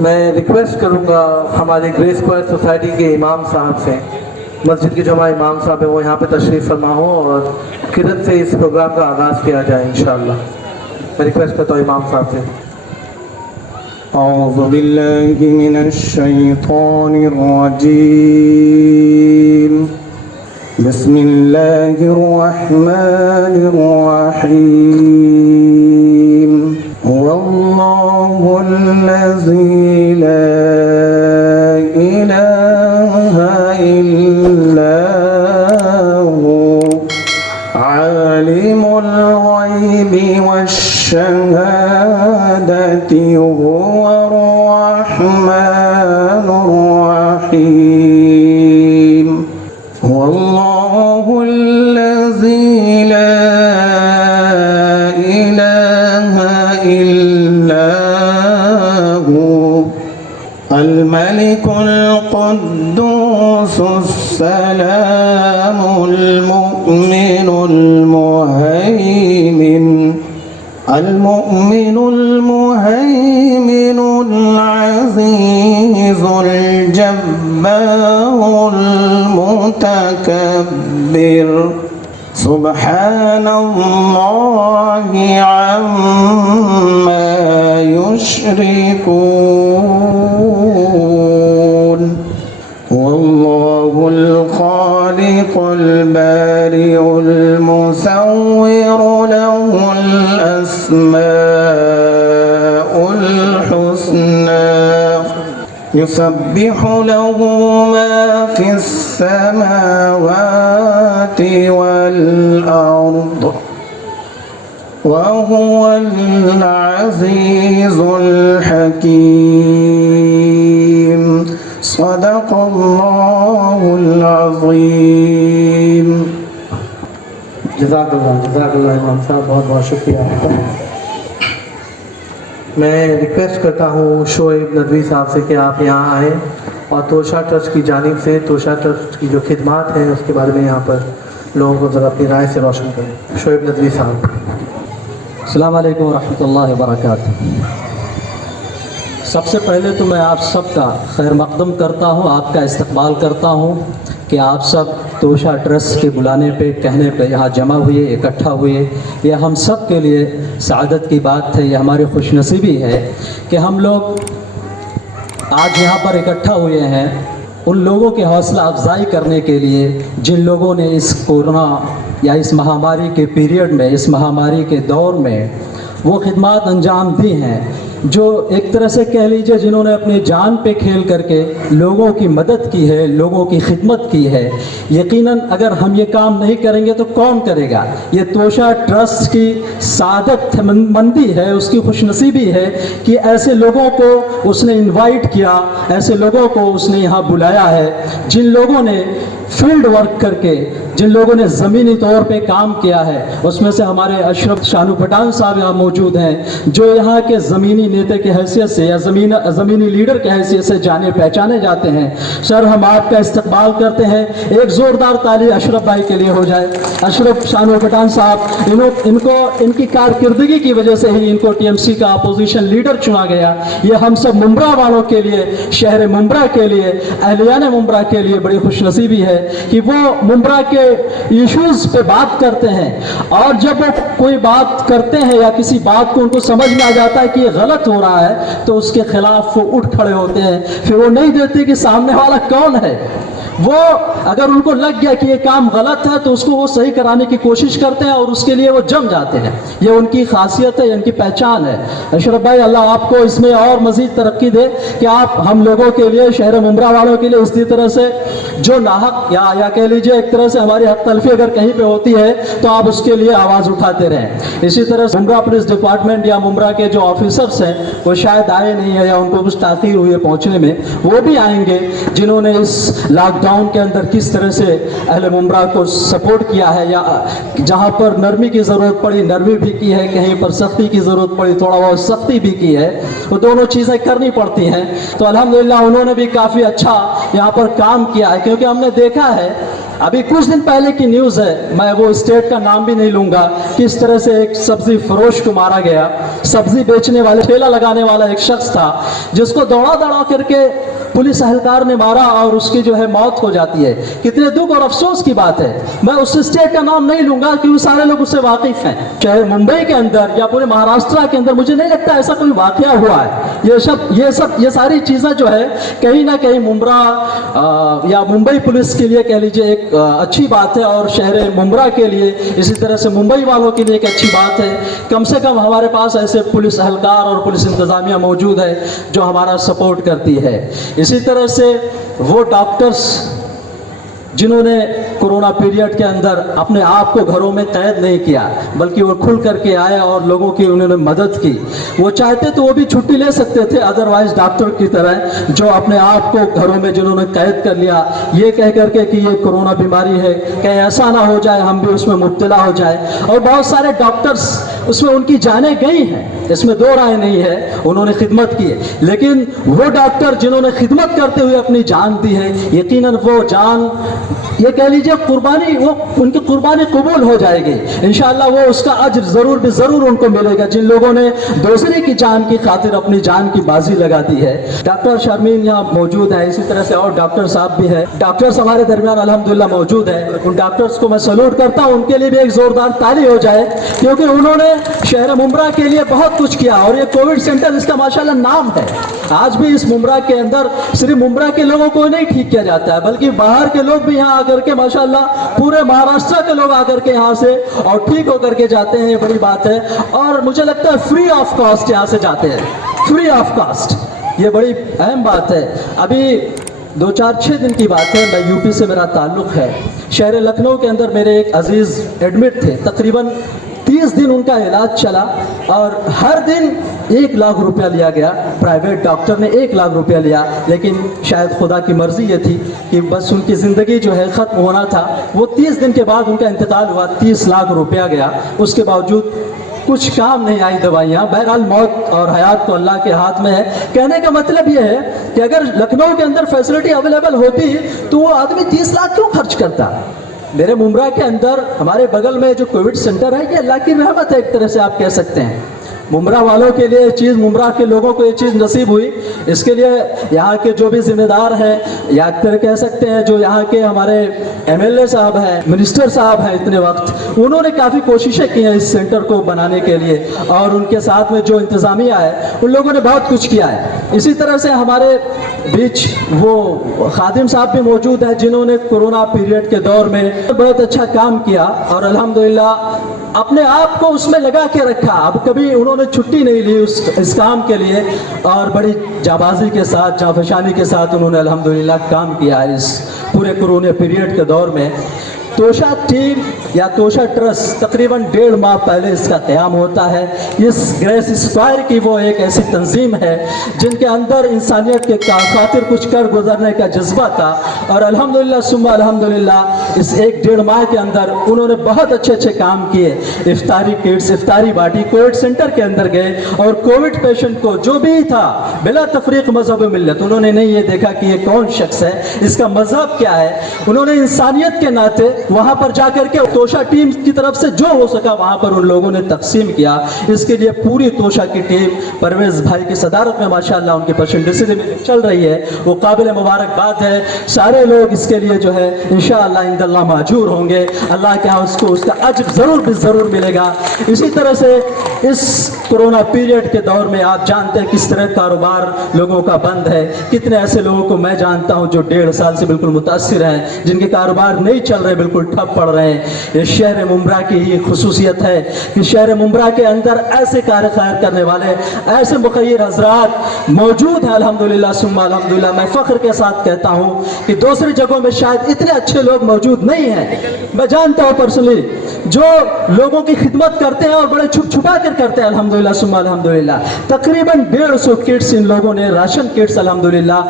मैं रिक्वेस्ट करूंगा हमारे ग्रेस स्क्वायर सोसाइटी के इमाम साहब से, मस्जिद के जो हमारे इमाम साहब हैं वो यहाँ पे तशरीफ़ फरमा हो और किरत से इस प्रोग्राम का आगाज़ किया जाए इंशाअल्लाह। मैं रिक्वेस्ट करता हूँ इमाम साहब से। अऊज़ु बिल्लाहि मिनश शैतानिर रजीम। बिस्मिल्लाहिर रहमानिर रहीम। वल्लाहुल्लज़ी ला इलाहा इल्ला हु आलिमुल ग़ैबि वश्शहादति हुवर रहमानुर रहीम। वल्लाहुल्लज़ी ला इलाहा इल्ला हु अल-मलिकुल क़ुद्दूसुस सलामुल मुमिनुल मुहैमिनुल अज़ीज़ुल जब्बारुल मुतकब्बिर सुब्हानल्लाहि अम्मा युश्रिकून। वल्लाहुल ख़ालिक़ुल बारिउल मुसव्विरु लहुल अस्माउल हुस्ना युसब्बिहु लहु मा फिस समावाति वल अर्द वहुवल अज़ीज़ुल हकीम। सदक़ल्लाहुल अज़ीम। जज़ाकल्लाह इमाम साहब, बहुत बहुत शुक्रिया आपका। मैं रिक्वेस्ट करता हूँ शोएब नदवी साहब से कि आप यहाँ आएँ और तोशा ट्रस्ट की जानिब से तोशा ट्रस्ट की जो खिदमात हैं उसके बारे में यहाँ पर लोगों को ज़रा अपनी राय से रोशन करें। शोएब नदवी साहब। अस्सलाम वालेकुम वरहमतुल्लाहि वबरकातुहू। सबसे पहले तो मैं आप सबका खैर मक़दम करता हूँ, आपका इस्तक़बाल करता हूँ कि आप सब तोशा ट्रस्ट के बुलाने पे, कहने पे यहाँ जमा हुए, इकट्ठा हुए। ये हम सब के लिए सआदत की बात है, ये हमारी खुशनसीबी है कि हम लोग आज यहाँ पर इकट्ठा हुए हैं उन लोगों की हौसला अफजाई करने के लिए जिन लोगों ने इस कोरोना या इस महामारी के पीरियड में, इस महामारी के दौर में वो खिदमात अंजाम दी हैं, जो एक तरह से कह लीजिए जिन्होंने अपनी जान पे खेल करके लोगों की मदद की है, लोगों की खिदमत की है। यकीनन अगर हम ये काम नहीं करेंगे तो कौन करेगा। ये तोशा ट्रस्ट की सादत मंदी है, उसकी खुशनसीबी है कि ऐसे लोगों को उसने इनवाइट किया, ऐसे लोगों को उसने यहाँ बुलाया है जिन लोगों ने फील्ड वर्क करके, जिन लोगों ने ज़मीनी तौर पे काम किया है। उसमें से हमारे अशरफ शानू पठान साहब यहाँ मौजूद हैं जो यहाँ के ज़मीनी नेता की हैसियत से या ज़मीनी लीडर की हैसियत से जाने पहचाने जाते हैं। सर, हम आपका इस्तकबाल करते हैं। एक ज़ोरदार ताली अशरफ भाई के लिए हो जाए। अशरफ शानू पठान साहब, इनको इनकी कारकिर्दगी की वजह से ही इनको TMC का अपोजिशन लीडर चुना गया। ये हम सब मुंब्रा वालों के लिए, शहर मुंब्रा के लिए, अहलियान मुंब्रा के लिए बड़ी खुशनसीबी है कि वो मुंब्रा के इश्यूज पे बात करते हैं और जब वो कोई बात करते हैं या किसी बात को उनको समझ में आ जाता है कि ये गलत हो रहा है तो उसके खिलाफ वो उठ खड़े होते हैं। फिर वो नहीं देखते कि सामने वाला कौन है। वो अगर उनको लग गया कि ये काम गलत है तो उसको वो सही कराने की कोशिश करते हैं और उसके लिए वो जम जाते हैं। ये उनकी खासियत है, इनकी पहचान है। अशरफ भाई, अल्लाह आपको इसमें और मजीद तरक्की दे कि आप हम लोगों के लिए, शहर मुंब्रा वालों के लिए इसी तरह से जो नाहक या कह लीजिए एक तरह से हमारी हक तलफी अगर कहीं पे होती है तो आप उसके लिए आवाज़ उठाते रहें। इसी तरह मुंब्रा पुलिस डिपार्टमेंट या मुंब्रा के जो ऑफिसर्स हैं वो शायद आए नहीं है या उनको कुछ ताख़ीर हुई है पहुँचने में, वो भी आएंगे जिन्होंने इस लॉकडाउन के अंदर किस तरह से अहले मुंब्रा को सपोर्ट किया है या जहाँ पर नरमी की ज़रूरत पड़ी नरमी भी की है, कहीं पर सख्ती की ज़रूरत पड़ी थोड़ा बहुत सख्ती भी की है। वो दोनों चीज़ें करनी पड़ती हैं। तो अल्हम्दुलिल्लाह उन्होंने भी काफ़ी अच्छा यहाँ पर काम किया है, क्योंकि हमने देखा है अभी कुछ दिन पहले की न्यूज़ है, मैं वो स्टेट का नाम भी नहीं लूँगा, कि इस तरह से एक सब्जी फरोश को मारा गया। सब्जी बेचने वाले, ठेला लगाने वाला एक शख्स था, जिसको दौड़ा दौड़ा करके पुलिस एहलकार ने मारा और उसकी जो है मौत हो जाती है। कितने दुख और अफसोस की बात है। मैं उस स्टेट का नाम नहीं लूँगा क्योंकि सारे लोग उससे वाकिफ़ हैं। चाहे मुंबई के अंदर या पूरे महाराष्ट्र के अंदर मुझे नहीं लगता ऐसा कोई वाक़या हुआ है। ये सारी चीज़ें जो है कहीं ना कहीं मुंब्रा या मुंबई पुलिस के लिए कह लीजिए एक अच्छी बात है, और शहर मुंब्रा के लिए, इसी तरह से मुंबई वालों के लिए एक अच्छी बात है। कम से कम हमारे पास ऐसे पुलिस एहलकार और पुलिस इंतज़ामिया मौजूद है जो हमारा सपोर्ट करती है। इसी तरह से वो डॉक्टर्स जिन्होंने कोरोना पीरियड के अंदर अपने आप को घरों में कैद नहीं किया, बल्कि वो खुल करके आए और लोगों की उन्होंने मदद की। वो चाहते तो वो भी छुट्टी ले सकते थे अदरवाइज डॉक्टर की तरह, जो अपने आप को घरों में जिन्होंने कैद कर लिया ये कह करके कि ये कोरोना बीमारी है, कहीं ऐसा ना हो जाए हम भी उसमें मुब्तला हो जाए। और बहुत सारे डॉक्टर्स उसमें उनकी जानें गई हैं, इसमें दो राय नहीं है, उन्होंने खिदमत की है। लेकिन वो डॉक्टर जिन्होंने खिदमत करते हुए अपनी जान दी है, यकीनन वो जान, ये कह लीजिए कुर्बानी, वो उनकी कुर्बानी कबूल हो जाएगी इंशाअल्लाह। वो उसका अज्र ज़रूर भी ज़रूर उनको मिलेगा जिन लोगों ने दूसरे की जान की खातिर अपनी जान की बाजी लगा दी है। डॉक्टर शर्मीन यहाँ मौजूद है, इसी तरह से और डॉक्टर साहब भी है। डॉक्टर्स हमारे दरमियान अल्हम्दुलिल्लाह मौजूद है। उन डॉक्टर्स को मैं सैल्यूट करता हूँ, उनके लिए भी एक ज़ोरदार ताली हो जाए, क्योंकि उन्होंने शहर मुंब्रा के लिए बहुत कुछ किया। और ये कोविड सेंटर इसका माशाल्लाह नाम है। आज भी इस मुंब्रा के अंदर सिर्फ मुंब्रा के लोगों को नहीं ठीक किया जाता है, बल्कि बाहर के लोग भी यहाँ आकर के माशाल्लाह पूरे महाराष्ट्र के लोग आकर के यहाँ से और ठीक होकर के जाते हैं। ये बड़ी बात है। और मुझे लगता है फ्री ऑफ कॉस्ट यहाँ से जाते हैं, फ्री ऑफ कॉस्ट, ये बड़ी अहम बात है। अभी 2-4-6 दिन की बात है, मैं यूपी से मेरा ताल्लुक़ है। शहर लखनऊ के अंदर मेरे एक अजीज़ एडमिट थे, तकरीबन 30 दिन उनका इलाज चला और हर दिन 1 लाख रुपया लिया गया। प्राइवेट डॉक्टर ने 1 लाख रुपया लिया, लेकिन शायद खुदा की मर्ज़ी ये थी कि बस उनकी ज़िंदगी जो है ख़त्म होना था। वो 30 दिन के बाद उनका इंतकाल हुआ, 30 लाख रुपया गया। उसके बावजूद कुछ काम नहीं आई दवाइयाँ। बहरहाल मौत और हयात तो अल्लाह के हाथ में है। कहने का मतलब ये है कि अगर लखनऊ के अंदर फैसिलिटी अवेलेबल होती तो वो आदमी 30 लाख क्यों खर्च करता। मेरे मुंब्रा के अंदर हमारे बगल में जो कोविड सेंटर है, ये अल्लाह की रहमत है एक तरह से आप कह सकते हैं। मुंब्रा वालों के लिए ये चीज़, मुंब्रा के लोगों को ये चीज़ नसीब हुई। इसके लिए यहाँ के जो भी जिम्मेदार हैं, या तरह कह सकते हैं जो यहाँ के हमारे MLA साहब हैं, मिनिस्टर साहब हैं इतने वक्त, उन्होंने काफ़ी कोशिशें की हैं इस सेंटर को बनाने के लिए। और उनके साथ में जो इंतज़ामिया है, उन लोगों ने बहुत कुछ किया है। इसी तरह से हमारे बीच वो खादिम साहब भी मौजूद हैं, जिन्होंने कोरोना पीरियड के दौर में बहुत अच्छा काम किया और अल्हम्दुलिल्लाह अपने आप को उसमें लगा के रखा। अब कभी उन्होंने छुट्टी नहीं ली इस काम के लिए, और बड़ी जाबाजी के साथ, जाफशानी के साथ उन्होंने अल्हम्दुलिल्लाह काम किया है इस पूरे कोरोना पीरियड के दौर में। तोशा टीम या तोशा ट्रस्ट तकरीबन 1.5 माह पहले इसका क़याम होता है। इस ग्रेस स्क्वायर की वो एक ऐसी तंजीम है जिनके अंदर इंसानियत के खातिर कुछ कर गुजरने का जज्बा था। और अल्हम्दुलिल्लाह सुम्मा अल्हम्दुलिल्लाह इस 1-1.5 माह के अंदर उन्होंने बहुत अच्छे काम किए। इफ्तारी किट्स, इफ्तारी बाटी, कोविड सेंटर के अंदर गए और कोविड पेशेंट को जो भी था बिला तफरीक मजहब मिल्लत, उन्होंने नहीं ये देखा कि ये कौन शख्स है, इसका मजहब क्या है। उन्होंने इंसानियत के नाते वहाँ पर जाकर के तोशा टीम की तरफ से जो हो सका वहाँ पर उन लोगों ने तकसीम किया। इसके लिए पूरी तोशा की टीम परवेज़ भाई की सदारत में माशाअल्लाह उनकी परसेंटेज चल रही है, वो काबिल मुबारकबाद है। सारे लोग इसके लिए जो है इंशाअल्लाह इंदल्लाह माजूर होंगे, अल्लाह के यहाँ उसको उसका अज्र ज़रूर मिलेगा। इसी तरह से इस कोरोना पीरियड के दौर में आप जानते हैं किस तरह कारोबार लोगों का बंद है। कितने ऐसे लोगों को मैं जानता हूँ जो 1.5 साल से बिल्कुल मुतासिर हैं, जिनके कारोबार नहीं चल रहे, बिल्कुल ठप पड़ रहे हैं। ये शहर मुंब्रा की ही खुसूसियत है कि शहर मुंब्रा के अंदर ऐसे कार्य खैर करने वाले, ऐसे मुखय्यर हजरात मौजूद हैं अल्हम्दुलिल्लाह सुम्मा अल्हम्दुलिल्लाह। मैं फ़ख्र के साथ कहता हूँ कि दूसरी जगहों में शायद इतने अच्छे लोग मौजूद नहीं हैं। मैं जानता हूँ पर्सनली, जो लोगों की खिदमत करते हैं और बड़े छुप छुपा कर करते हैं अल्हम्दुलिल्लाह सुम्मा अल्हम्दुलिल्लाह। तकरीबन 150 किट्स इन लोगों ने राशन किट्स अल्हम्दुलिल्लाह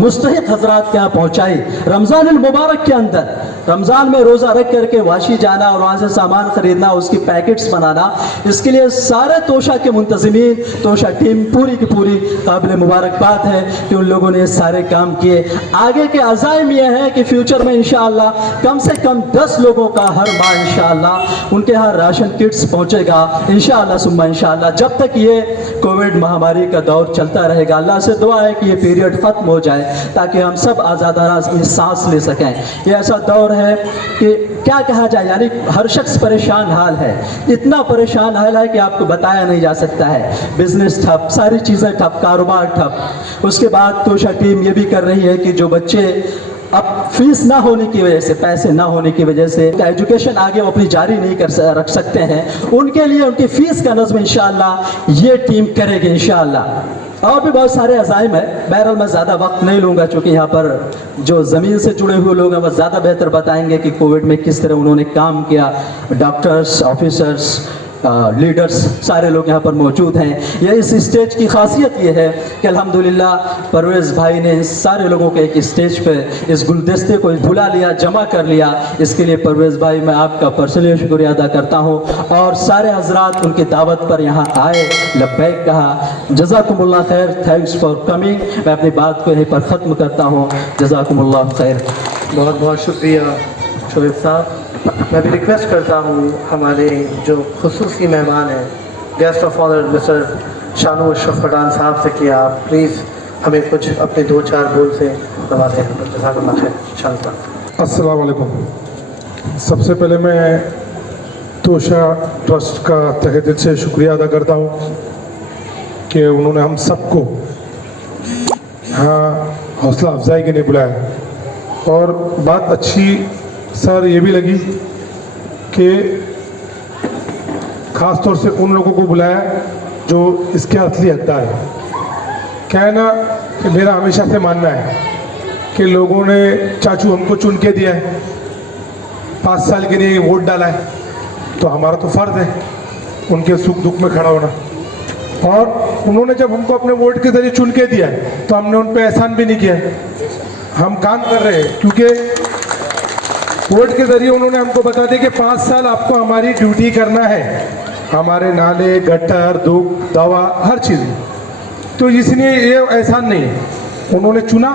मुस्तहिक हजरात के यहाँ पहुँचाई। रमज़ान अल मुबारक के अंदर रमज़ान में रोज़ा रख करके वाशी जाना और वहाँ से सामान ख़रीदना, उसकी पैकेट्स बनाना, इसके लिए सारे तोशा के मुंतज़मीन, तोशा टीम पूरी की पूरी काबिल मुबारकबाद है कि उन लोगों ने सारे काम किए। आगे के अज़ाइम यह है कि फ्यूचर में इंशाअल्लाह कम से कम 10 लोगों का हर माह इंशाअल्लाह उनके यहाँ राशन किट्स पहुँचेगा इंशाअल्लाह सुम्मा इंशाअल्लाह। जब तक ये कोविड महामारी का दौर चलता रहेगा, अल्लाह से दुआ है कि ये पीरियड ख़त्म हो जाए ताकि हम सब आज़ादाना अपनी सांस ले सकें। ये ऐसा दौर है कि क्या कहा जाए, यानी हर शख्स परेशान हाल है, इतना परेशान हाल है कि आपको बताया नहीं जा सकता है। बिजनेस ठप, सारी चीज़ें ठप, कारोबार ठप। उसके बाद तोशा टीम ये भी कर रही है कि जो बच्चे अब फीस ना होने की वजह से, पैसे ना होने की वजह से एजुकेशन आगे वो अपनी जारी नहीं रख सकते हैं, उनके लिए उनकी फ़ीस का नज़्म इंशाअल्लाह ये टीम करेगी इंशाअल्लाह। और भी बहुत सारे अज़ाइम है, बहरहाल मैं ज़्यादा वक्त नहीं लूँगा चूँकि यहाँ पर जो ज़मीन से जुड़े हुए लोग हैं वो ज़्यादा बेहतर बताएंगे कि कोविड में किस तरह उन्होंने काम किया। डॉक्टर्स, ऑफिसर्स, लीडर्स सारे लोग यहाँ पर मौजूद हैं। ये इस स्टेज की खासियत ये है कि अल्हम्दुलिल्लाह परवेज़ भाई ने इन सारे लोगों के एक स्टेज पे इस गुलदस्ते को बुला लिया, जमा कर लिया। इसके लिए परवेज़ भाई मैं आपका पर्सनली शुक्रिया अदा करता हूँ। और सारे हजरात उनकी दावत पर यहाँ आए, लब्बैक कहा। जज़ाकुमुल्लाह खैर, थैंक्स फॉर कमिंग। मैं अपनी बात को यहीं पर ख़त्म करता हूँ। जज़ाकुमुल्लाह खैर। बहुत बहुत शुक्रिया शोएब साहब। मैं भी रिक्वेस्ट करता हूँ हमारे जो खुसूसी मेहमान हैं, guest of honour mister Shanu Ashraf Pathan साहब से कि आप प्लीज़ हमें कुछ अपने 2-4 बोल से नवाजें। जज़ाकल्लाह खैर। इंशाअल्लाह। अस्सलाम वालेकुम। सबसे पहले मैं तोशा ट्रस्ट का तहे दिल से शुक्रिया अदा करता हूँ कि उन्होंने हम सबको हाँ हौसला अफजाई के लिए बुलाया। और बात अच्छी सर ये भी लगी कि ख़ास तौर से उन लोगों को बुलाया जो इसके असली हकदार है। क्या है ना कि मेरा हमेशा से मानना है कि लोगों ने चाचू हमको चुन के दिया है, 5 साल के लिए वोट डाला है, तो हमारा तो फ़र्ज़ है उनके सुख दुख में खड़ा होना। और उन्होंने जब हमको अपने वोट के ज़रिए चुन के दिया है तो हमने उन पर एहसान भी नहीं किया है। हम काम कर रहे हैं क्योंकि वोट के ज़रिए उन्होंने हमको बता दिया कि 5 साल आपको हमारी ड्यूटी करना है, हमारे नाले, गटर, दूध, दवा, हर चीज़। तो इसलिए ये एहसान नहीं है, उन्होंने चुना,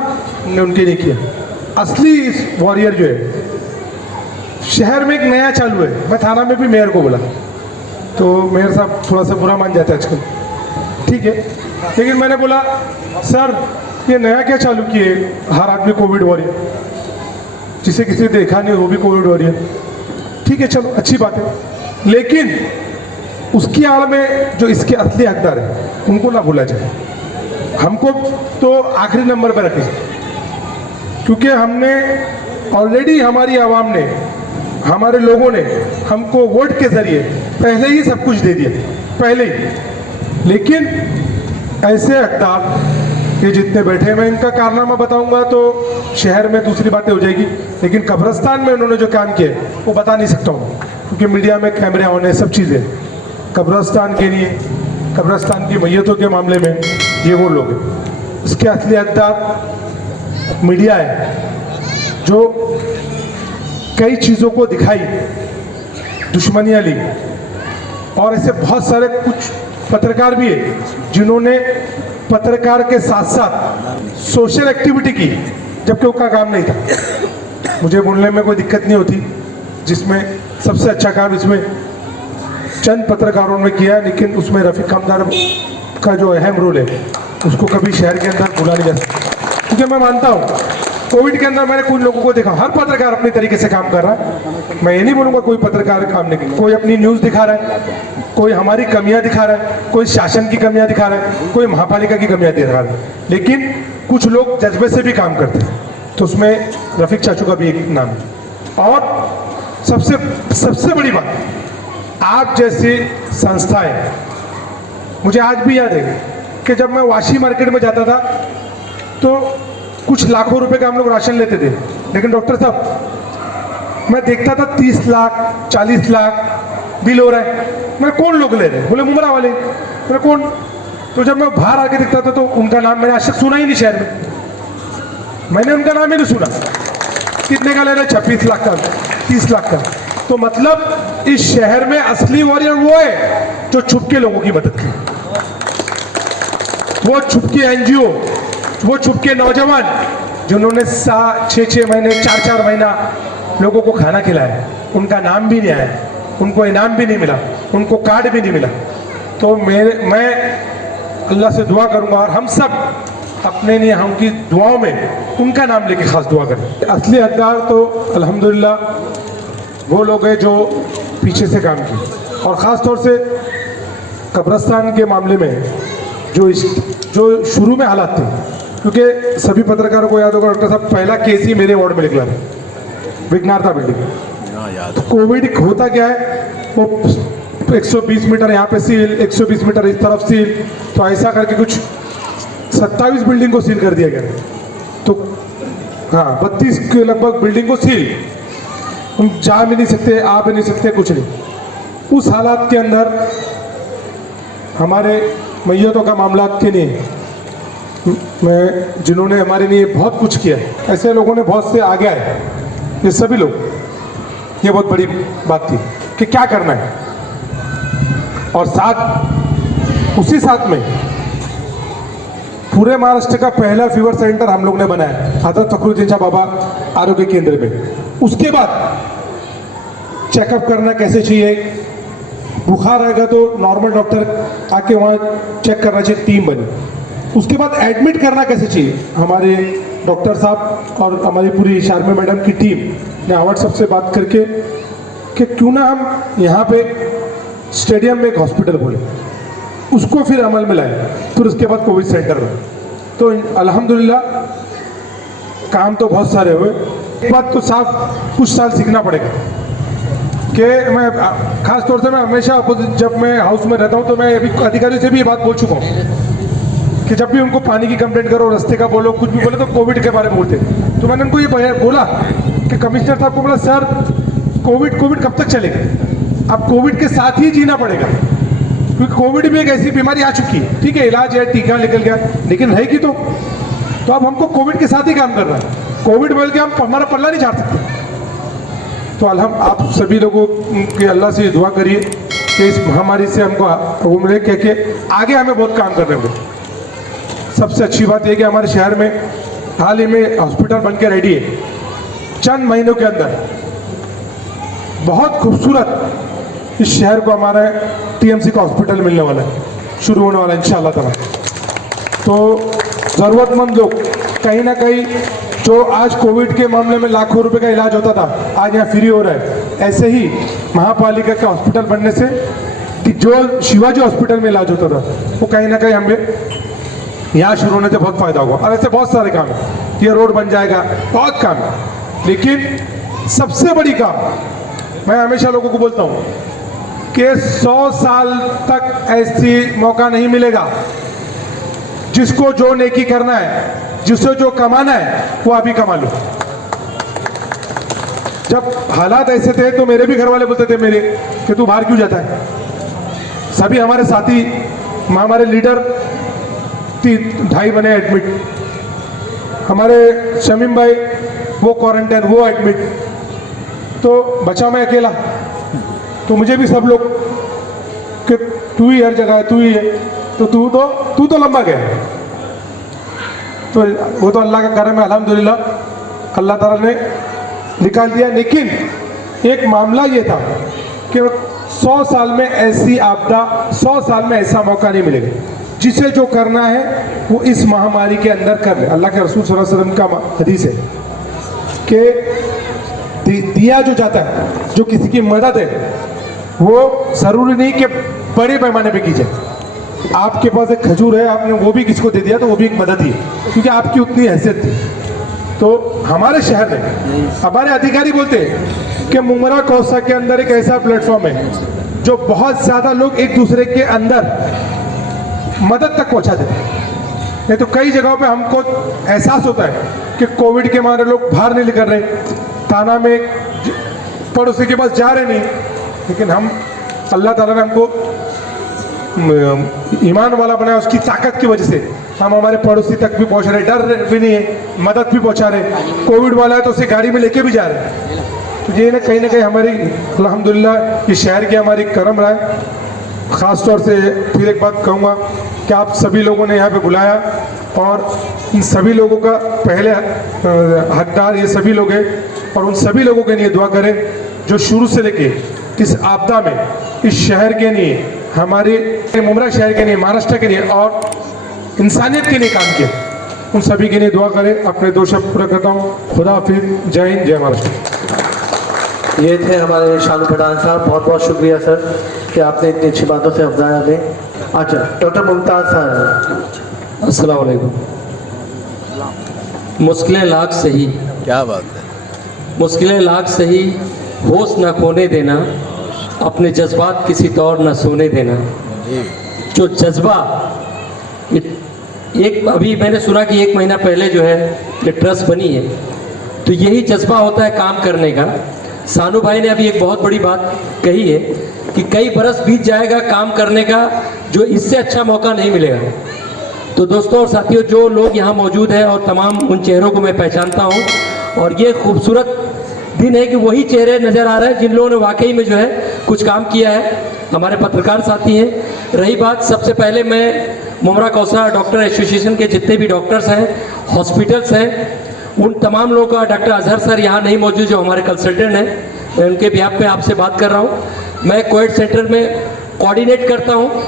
हमने उनके लिए किया। असली इस वॉरियर जो है शहर में एक नया चालू है। मैं थाना में भी मेयर को बोला तो मेयर साहब थोड़ा सा बुरा मान जाता है आजकल, ठीक है, लेकिन मैंने बोला सर ये नया क्या चालू किए, हर आदमी कोविड वॉरियर, जिसे किसी ने देखा नहीं वो भी कोविड वॉरियर। ठीक है चलो अच्छी बात है, लेकिन उसकी आड़ में जो इसके असली हकदार है उनको ना भूला जाए। हमको तो आखिरी नंबर पर रखें क्योंकि हमने ऑलरेडी, हमारी आवाम ने, हमारे लोगों ने हमको वोट के ज़रिए पहले ही सब कुछ दे दिया, पहले ही। लेकिन ऐसे हकदार ये जितने बैठे, मैं इनका कारनामा बताऊंगा तो शहर में दूसरी बातें हो जाएगी, लेकिन कब्रिस्तान में उन्होंने जो काम किया वो बता नहीं सकता हूँ क्योंकि मीडिया में कैमरे ऑन है, सब चीज़ें। कब्रिस्तान के लिए, कब्रिस्तान की मैयतों के मामले में ये वो लोग हैं। इसके असली हकदार मीडिया है जो कई चीज़ों को दिखाई, दुश्मनियाँ ली। और ऐसे बहुत सारे कुछ पत्रकार भी है जिन्होंने पत्रकार के साथ साथ सोशल एक्टिविटी की जबकि उनका काम नहीं था। मुझे बोलने में कोई दिक्कत नहीं होती, जिसमें सबसे अच्छा काम इसमें चंद पत्रकारों ने किया, लेकिन उसमें रफ़ीक हमदार का जो अहम रोल है उसको कभी शहर के अंदर भूला नहीं जा सकता। क्योंकि मैं मानता हूँ कोविड के अंदर मैंने कुछ लोगों को देखा, हर पत्रकार अपने तरीके से काम कर रहा है। मैं ये नहीं बोलूँगा कोई पत्रकार काम नहीं, कोई अपनी न्यूज़ दिखा रहा है, कोई हमारी कमियां दिखा रहा है, कोई शासन की कमियां दिखा रहा है, कोई महापालिका की कमियां दिखा रहा है, लेकिन कुछ लोग जज्बे से भी काम करते हैं। तो उसमें रफ़ीक चाचू का भी एक नाम है। और सबसे बड़ी बात, आप जैसी संस्थाएं, मुझे आज भी याद है कि जब मैं वाशी मार्केट में जाता था तो कुछ लाखों रुपए का हम लोग राशन लेते थे, लेकिन डॉक्टर साहब मैं देखता था 30 लाख 40 लाख बिल हो रहा है। मैं कौन लोग ले रहे हैं? बोले मुमरा वाले। बोले कौन? तो जब मैं बाहर आके देखता था तो उनका नाम मैंने आज तक सुना ही नहीं शहर में। मैंने उनका नाम ही नहीं सुना। कितने का ले रहे? 26 लाख का, 30 लाख का। तो मतलब इस शहर में असली वॉरियर वो है जो छुप के लोगों की मदद करे, वो छुप के एनजीओ, वो छुप के नौजवान जिन्होंने 6-6 महीने 4-4 महीना लोगों को खाना खिलाया। उनका नाम भी नहीं आया, उनको इनाम भी नहीं मिला, उनको कार्ड भी नहीं मिला। तो मैं अल्लाह से दुआ करूंगा और हम सब अपने लिए उनकी दुआओं में उनका नाम लेके खास दुआ करें। असली हकदार तो अल्हम्दुलिल्लाह वो लोग हैं जो पीछे से काम किए, और ख़ास तौर से कब्रिस्तान के मामले में जो शुरू में हालात थे, क्योंकि सभी पत्रकारों को याद होगा डॉक्टर साहब पहला केस ही मेरे वार्ड में निकला था, विघ्नारता बिल्डिंग। तो कोविड होता क्या है, वो 120 मीटर यहाँ पे सील, 120 मीटर इस तरफ सील, तो ऐसा करके कुछ 27 बिल्डिंग को सील कर दिया गया। तो हाँ 32 के लगभग बिल्डिंग को सील, तुम जा भी नहीं सकते, आ भी नहीं सकते, कुछ नहीं। उस हालात के अंदर हमारे मैयतों का मामला के लिए मैं जिन्होंने हमारे लिए बहुत कुछ किया, ऐसे लोगों ने बहुत से आगे आए, ये सभी लोग, ये बहुत बड़ी बात थी कि क्या करना है। और साथ उसी साथ में पूरे महाराष्ट्र का पहला फीवर सेंटर हम लोग ने बनाया हजरत फखरुद्दीन शाह बाबा आरोग्य केंद्र में। उसके बाद चेकअप करना कैसे चाहिए, बुखार आएगा तो नॉर्मल डॉक्टर आके वहाँ चेक करना चाहिए, टीम बनी। उसके बाद एडमिट करना कैसे चाहिए, हमारे डॉक्टर साहब और हमारी पूरी शारमी मैडम की टीम ने व्हाट्सएप से बात करके कि क्यों ना हम यहाँ पे स्टेडियम में एक हॉस्पिटल खोलें, उसको फिर अमल में लाए। फिर उसके बाद कोविड सेंटर में। तो अल्हम्दुलिल्लाह काम तो बहुत सारे हुए। एक बात तो साफ कुछ साल सीखना पड़ेगा कि मैं खास तौर से मैं हमेशा जब मैं हाउस में रहता हूँ तो मैं अभी अधिकारियों से भी ये बात बोल चुका हूँ कि जब भी उनको पानी की कंप्लेंट करो, रास्ते का बोलो, कुछ भी बोले तो कोविड के बारे में बोलते। तो मैंने उनको ये बोला कि कमिश्नर साहब को बोला, सर कोविड कब तक चलेगा? अब कोविड के साथ ही जीना पड़ेगा, क्योंकि कोविड भी एक ऐसी बीमारी आ चुकी है। ठीक है, इलाज है, टीका निकल गया, लेकिन रहेगी तो अब हमको कोविड के साथ ही काम करना है। कोविड बोल के हम हमारा पल्ला नहीं झाड़ सकते। तो आप सभी लोगों के अल्लाह से दुआ करिए कि इस महामारी से हमको वो मिले, क्योंकि आगे हमें बहुत काम करने को। सबसे अच्छी बात यह कि हमारे शहर में हाल ही में हॉस्पिटल बन के रेडी है। चंद महीनों के अंदर बहुत खूबसूरत इस शहर को हमारा टीएमसी का हॉस्पिटल मिलने वाला है, शुरू होने वाला है इंशाअल्लाह ताला। तो ज़रूरतमंद लोग कहीं ना कहीं, जो आज कोविड के मामले में लाखों रुपए का इलाज होता था, आज यहाँ फ्री हो रहा है। ऐसे ही महापालिका का हॉस्पिटल बनने से जो शिवाजी हॉस्पिटल में इलाज होता था, वो कहीं ना कहीं हमें यहाँ शुरू होने से बहुत फायदा होगा। और ऐसे बहुत सारे काम है, ये रोड बन जाएगा, बहुत काम है। लेकिन सबसे बड़ी काम मैं हमेशा लोगों को बोलता हूँ कि 100 साल तक ऐसी मौका नहीं मिलेगा। जिसको जो नेकी करना है, जिससे जो कमाना है, वो अभी कमा लो। जब हालात ऐसे थे तो मेरे भी घर वाले बोलते थे मेरे कि तू बाहर क्यों जाता है। सभी हमारे साथी, हमारे लीडर 2.5 बने एडमिट, हमारे शमीम भाई वो क्वारंटाइन, वो एडमिट, तो बचा मैं अकेला। तो मुझे भी सब लोग कि तू ही हर जगह है, तू ही है, तो तू तो लंबा गया। तो वो तो अल्लाह का करम है, अल्हम्दुलिल्लाह अल्लाह ताला ने निकाल दिया। लेकिन एक मामला ये था कि 100 साल में ऐसी आपदा, 100 साल में ऐसा मौका नहीं मिलेगा। जिसे जो करना है वो इस महामारी के अंदर कर ले। अल्लाह के रसूल सल्लल्लाहु अलैहि वसल्लम का हदीस है कि दिया जो जाता है, जो किसी की मदद है, वो ज़रूरी नहीं कि बड़े पैमाने पे की जाए। आपके पास एक खजूर है, आपने वो भी किसको दे दिया तो वो भी एक मदद ही है, क्योंकि आपकी उतनी हैसियत थी। तो हमारे शहर में हमारे अधिकारी बोलते हैं कि मुमरा कौसा के अंदर एक ऐसा प्लेटफॉर्म है जो बहुत ज़्यादा लोग एक दूसरे के अंदर मदद तक पहुंचा देते हैं। नहीं तो कई जगहों पे हमको एहसास होता है कि कोविड के मारे लोग बाहर नहीं निकल रहे। थाना में पड़ोसी के पास जा रहे नहीं, लेकिन हम अल्लाह ताला ने हमको ईमान वाला बनाया, उसकी ताकत की वजह से हम हमारे पड़ोसी तक भी पहुंच रहे, डर भी नहीं है, मदद भी पहुंचा रहे। कोविड वाला है तो उसे गाड़ी में लेके भी जा रहे हैं। तो ये ना कहीं हमारी अल्हम्दुलिल्लाह ये शहर की हमारी करम रहा है। ख़ास तौर से फिर एक बात कहूँगा कि आप सभी लोगों ने यहाँ पे बुलाया और इन सभी लोगों का पहले हकदार ये सभी लोग हैं, और उन सभी लोगों के लिए दुआ करें जो शुरू से लेके इस आपदा में इस शहर के लिए, हमारे मुमरा शहर के लिए, महाराष्ट्र के लिए और इंसानियत के लिए काम किया। उन सभी के लिए दुआ करें। अपने दो शब्द पूरा करता हूँ। खुदा हाफिज, जय हिंद, जय महाराष्ट्र। ये थे हमारे शानू पठान साहब, बहुत बहुत शुक्रिया सर कि आपने इतनी अच्छी बातों से अफजाया दें। अच्छा, डॉक्टर मुमताज़ साहब। अस्सलाम वालेकुम। मुश्किलें लाख सही, क्या बात है। मुश्किलें लाख सही, होश न खोने देना, अपने जज्बात किसी तौर न सोने देना। जो जज्बा एक अभी मैंने सुना कि 1 महीना पहले जो है ये ट्रस्ट बनी है, तो यही जज्बा होता है काम करने का। सानू भाई ने अभी एक बहुत बड़ी बात कही है कि कई बरस बीत जाएगा काम करने का, जो इससे अच्छा मौका नहीं मिलेगा। तो दोस्तों और साथियों, जो लोग यहाँ मौजूद हैं और तमाम उन चेहरों को मैं पहचानता हूँ, और ये खूबसूरत दिन है कि वही चेहरे नज़र आ रहे हैं जिन लोगों ने वाकई में जो है कुछ काम किया है। हमारे पत्रकार साथी हैं। रही बात, सबसे पहले मैं मुमरा कौसा डॉक्टर एसोसिएशन के जितने भी डॉक्टर्स हैं, हॉस्पिटल्स हैं, उन तमाम लोगों का, डॉक्टर अजहर सर यहाँ नहीं मौजूद जो हमारे कंसल्टेंट हैं, मैं उनके बिहाफ पे आपसे बात कर रहा हूँ। मैं कोविड सेंटर में कोऑर्डिनेट करता हूँ।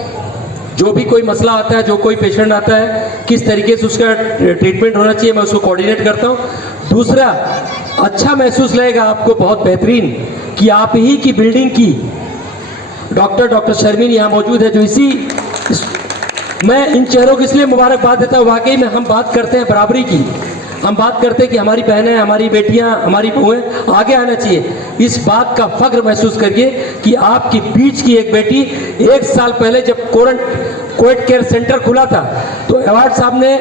जो भी कोई मसला आता है, जो कोई पेशेंट आता है, किस तरीके से उसका ट्रीटमेंट होना चाहिए, मैं उसको कोऑर्डिनेट करता हूँ। दूसरा, अच्छा महसूस लगेगा आपको बहुत बेहतरीन कि आप ही की बिल्डिंग की डॉक्टर शर्मीन यहाँ मौजूद है, जो मैं इन चेहरों को इसलिए मुबारकबाद देता हूँ। वाकई में हम बात करते हैं बराबरी की, हम बात करते हैं कि हमारी बहनें, हमारी बेटियां, हमारी बहुएं आगे आना चाहिए। इस बात का फख्र महसूस करिए कि आपकी बीच की एक बेटी 1 साल पहले जब कोविड केयर सेंटर खुला था, तो अवार्ड साहब ने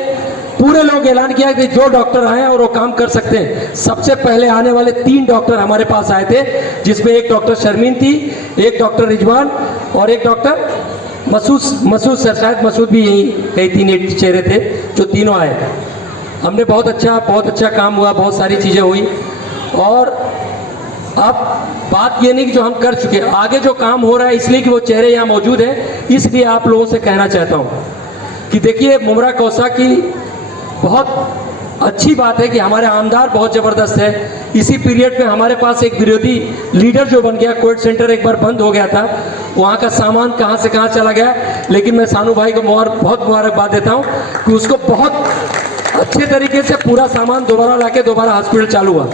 पूरे लोग ऐलान किया कि जो डॉक्टर आए और वो काम कर सकते हैं। सबसे पहले आने वाले 3 डॉक्टर हमारे पास आए थे, जिसमें एक डॉक्टर शर्मीन थी, एक डॉक्टर रिजवान और एक डॉक्टर मसूद सर, शायद मसूद भी यही 3 चेहरे थे जो तीनों आए। हमने बहुत अच्छा काम हुआ, बहुत सारी चीज़ें हुई। और अब बात ये नहीं कि जो हम कर चुके, आगे जो काम हो रहा है इसलिए कि वो चेहरे यहाँ मौजूद हैं, इसलिए आप लोगों से कहना चाहता हूँ कि देखिए, मुमरा कौसा की बहुत अच्छी बात है कि हमारे आमदार बहुत ज़बरदस्त है। इसी पीरियड में हमारे पास एक विरोधी लीडर जो बन गया, कोविड सेंटर एक बार बंद हो गया था, वहाँ का सामान कहाँ से कहाँ चला गया, लेकिन मैं सानू भाई को बहुत मुबारकबाद देता हूँ कि उसको बहुत अच्छे तरीके से पूरा सामान दोबारा लाके दोबारा हॉस्पिटल चालू हुआ।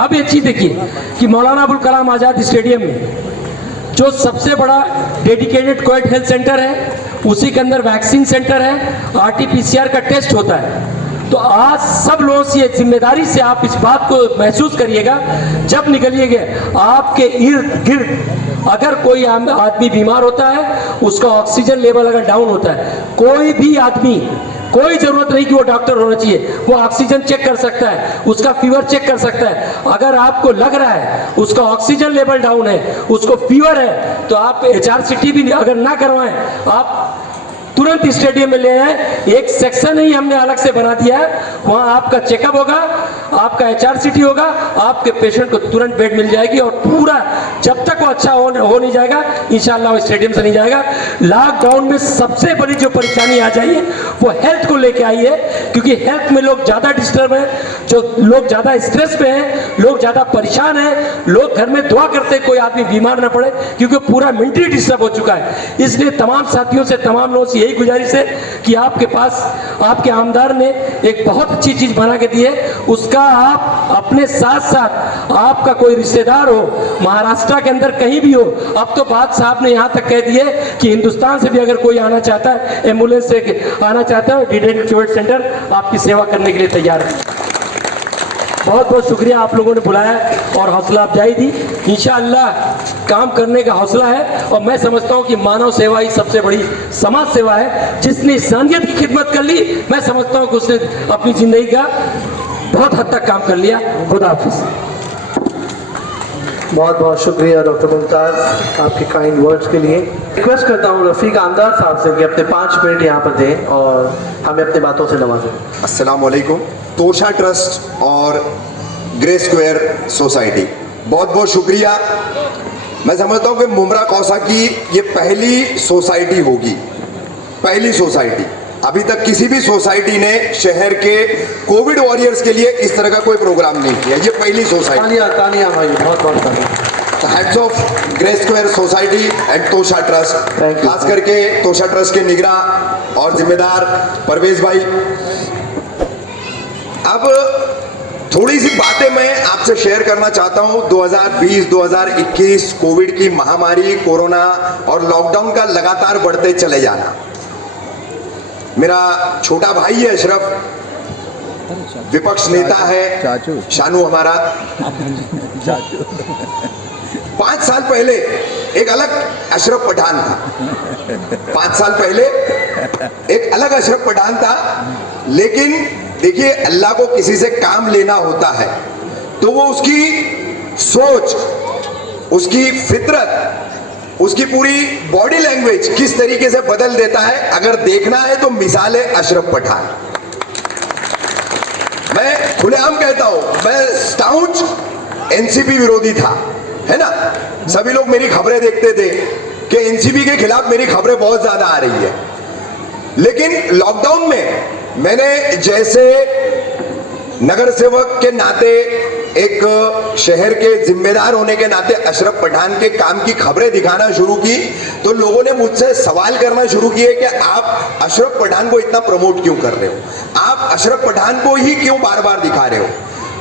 अब ये चीज़ देखिए कि मौलाना अबुल कलाम आज़ाद स्टेडियम में जो सबसे बड़ा डेडिकेटेड कोविड हेल्थ सेंटर है, उसी के अंदर वैक्सीन सेंटर है, RT-PCR का टेस्ट होता है। तो आज सब लोगों से जिम्मेदारी से आप इस बात को महसूस करिएगा, जब निकलिएगा आपके इर्द गिर्द अगर कोई आदमी बीमार होता है, उसका ऑक्सीजन लेवल अगर डाउन होता है, कोई भी आदमी, कोई जरूरत नहीं कि वो डॉक्टर होना चाहिए, वो ऑक्सीजन चेक कर सकता है, उसका फीवर चेक कर सकता है। अगर आपको लग रहा है उसका ऑक्सीजन लेवल डाउन है, उसको फीवर है, तो आप HRCT भी अगर ना करवाएं, आप तुरंत स्टेडियम में ले आए। एक सेक्शन ही हमने अलग से बना दिया है, वहाँ आपका चेकअप होगा, आपका HRCT होगा, आपके पेशेंट को तुरंत बेड मिल जाएगी, और पूरा जब तक वो अच्छा हो नहीं जाएगा, इंशाल्लाह वो स्टेडियम से नहीं जाएगा। लॉकडाउन में सबसे बड़ी जो परेशानी आ जाइए वो हेल्थ को लेके आई है, क्योंकि हेल्थ में लोग ज़्यादा डिस्टर्ब हैं, जो लोग ज़्यादा स्ट्रेस पे हैं, लोग ज़्यादा परेशान हैं, लोग घर में दुआ करते हैं कोई आदमी बीमार ना पड़े, क्योंकि पूरा मेंटली डिस्टर्ब हो चुका है। इसलिए तमाम साथियों से, तमाम लोगों से यही गुजारिश है कि आपके पास आपके आमदार ने एक बहुत अच्छी चीज बना के दी है, उसका आप अपने साथ साथ आपका कोई रिश्तेदार हो, महाराष्ट्र के अंदर कहीं भी हो, अब तो बात साहब ने यहाँ तक कह दी है कि हिंदुस्तान से भी अगर कोई आना चाहता है, एम्बुलेंस से आना चाहता है, डेडिकेटेड कोविड सेंटर आपकी सेवा करने के लिए तैयार है। बहुत बहुत शुक्रिया, आप लोगों ने बुलाया और हौसला अफजाई दी। इंशाअल्लाह काम करने का हौसला है, और मैं समझता हूँ कि मानव सेवा ही सबसे बड़ी समाज सेवा है। जिसने इंसानियत की खिदमत कर ली, मैं समझता हूँ कि उसने अपनी ज़िंदगी का बहुत हद तक काम कर लिया। खुदा हाफिज़। बहुत बहुत शुक्रिया डॉक्टर मुमताज़ आपके काइंड वर्ड्स के लिए। रिक्वेस्ट करता हूँ रफ़ीक आमदार साहब से कि अपने 5 मिनट यहाँ पर दें और हमें अपनी बातों से नवाजें। अस्सलाम वालेकुम। तोशा ट्रस्ट और ग्रे स्क्वायर सोसाइटी, बहुत बहुत शुक्रिया। मैं समझता हूँ कि मुमरा कौसा की ये पहली सोसाइटी होगी, पहली सोसाइटी। अभी तक किसी भी सोसाइटी ने शहर के कोविड वॉरियर्स के लिए इस तरह का कोई प्रोग्राम नहीं किया, ये पहली सोसाइटी। तालियां भाई, बहुत बहुत तालियां। Hats off grey square society and तोशा trust, Thank you. खास करके तोशा ट्रस्ट के निगरां और जिम्मेदार परवेज भाई। अब थोड़ी सी बातें मैं आपसे शेयर करना चाहता हूं। 2020-2021 कोविड की महामारी, कोरोना और लॉकडाउन का लगातार बढ़ते चले जाना। मेरा छोटा भाई है अशरफ, विपक्ष नेता है शानू हमारा। 5 साल पहले एक अलग अशरफ पठान था, 5 साल पहले एक अलग अशरफ पठान था। लेकिन देखिए, अल्लाह को किसी से काम लेना होता है तो वो उसकी सोच, उसकी फितरत, उसकी पूरी बॉडी लैंग्वेज किस तरीके से बदल देता है, अगर देखना है तो मिसाल है अशरफ पठान। मैं खुलेआम कहता हूं, मैं स्टाउच एनसीपी विरोधी था, है ना। सभी लोग मेरी खबरें देखते थे कि एनसीपी के खिलाफ मेरी खबरें बहुत ज्यादा आ रही है। लेकिन लॉकडाउन में मैंने जैसे नगर सेवक के नाते, एक शहर के जिम्मेदार होने के नाते अशरफ पठान के काम की खबरें दिखाना शुरू की, तो लोगों ने मुझसे सवाल करना शुरू किए कि आप अशरफ पठान को इतना प्रमोट क्यों कर रहे हो, आप अशरफ पठान को ही क्यों बार बार दिखा रहे हो।